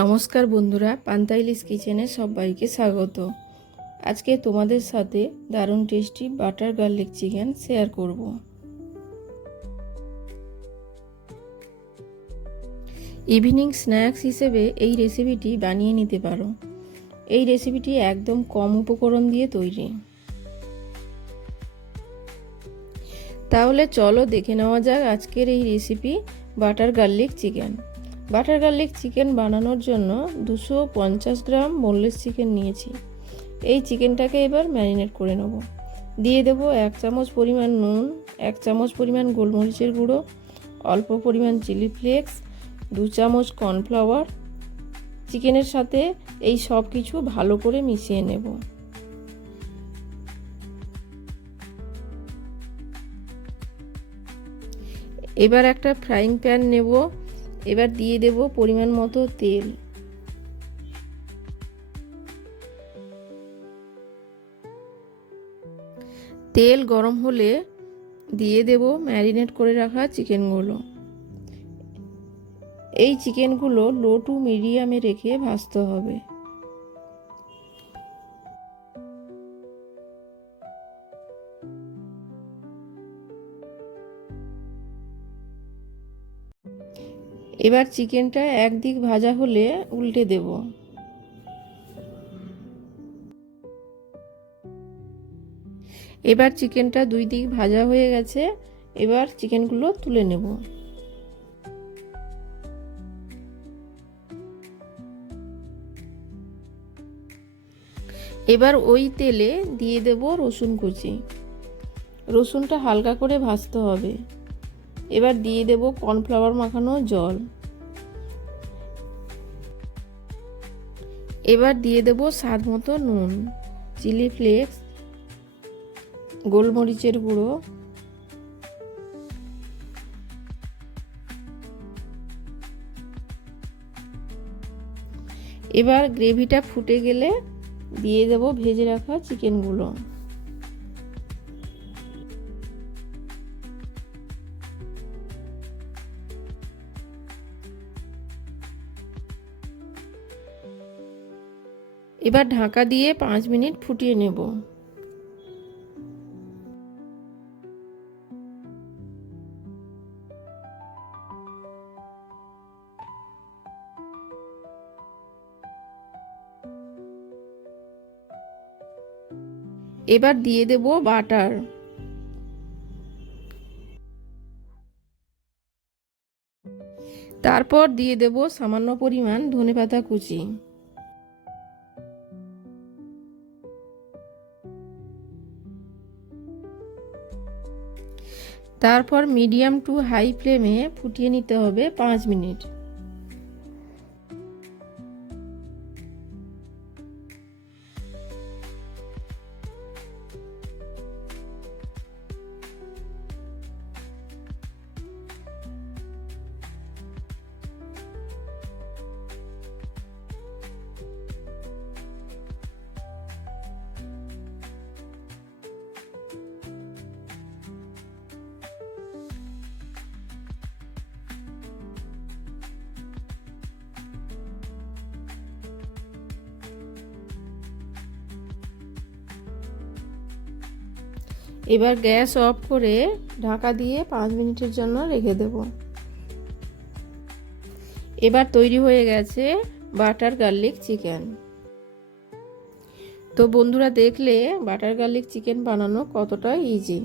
নমস্কার বন্ধুরা, পান্তাইলিস কিচেনে সবাইকে স্বাগত। আজকে তোমাদের সাথে দারুণ tasty butter garlic chicken share করব। ইভিনিং স্ন্যাক্স হিসেবে এই রেসিপিটি বানিয়ে নিতে পারো। এই রেসিপিটি একদম কম উপকরণ দিয়ে তৈরি। তাহলে চলো দেখে নেওয়া যাক আজকের এই recipe butter garlic chicken. Butter garlic chicken বানানোর জন্য 250 গ্রাম বোনলেস চিকেন নিয়েছি। এই চিকেনটাকে এবার ম্যারিনেট করে নেব। দিয়ে দেব 1 চামচ পরিমাণ নুন, 1 চামচ পরিমাণ গোলমরিচের গুঁড়ো, অল্প পরিমাণ চিলি ফ্লেক্স, 2 চামচ কর্নফ্লাওয়ার। চিকেনের সাথে এই সব কিছু ভালো করে মিশিয়ে নেব। এবার একটা ফ্রাইং প্যান নেব। এবার দিয়ে দেব পরিমাণ মতো তেল। তেল গরম হলে দিয়ে দেব ম্যারিনেট করে রাখা চিকেনগুলো। এই চিকেনগুলো লো টু মিডিয়ামে রেখে ভাজতে হবে। এবার চিকেনটা একদিক ভাজা হলে উল্টে দেব। এবার চিকেনটা 2 দিক ভাজা হয়ে গেছে। এবার চিকেনগুলো তুলে নেব। এবার ওই তেলে দিয়ে দেব রসুন কুচি। রসুনটা হালকা করে ভাজতে হবে। এবার দিয়ে দেব কর্নফ্লাওয়ার মাখানো জল। এবার দিয়ে দেব স্বাদ মতো নুন, চিলি ফ্লেক্স, গোলমরিচের গুঁড়ো, এবার গ্রেভিটা ফুটে গেলে দিয়ে দেব ভেজে রাখা চিকেনগুলো। এবার ঢাকা দিয়ে 5 মিনিট ফুটিয়ে নেব। এবার দিয়ে দেব বাটার। তারপর দিয়ে দেব সামান্য পরিমাণ ধনেপাতা কুচি। তারপর মিডিয়াম টু হাই ফ্লেমে ফুটিয়ে নিতে হবে 5 মিনিট। এবার গ্যাস অফ করে ঢাকা দিয়ে 5 মিনিটের জন্য রেখে দেব। এবার তৈরি হয়ে গেছে বাটার গার্লিক চিকেন। তো বন্ধুরা, দেখলে বাটার গার্লিক চিকেন বানানো কতটা ইজি।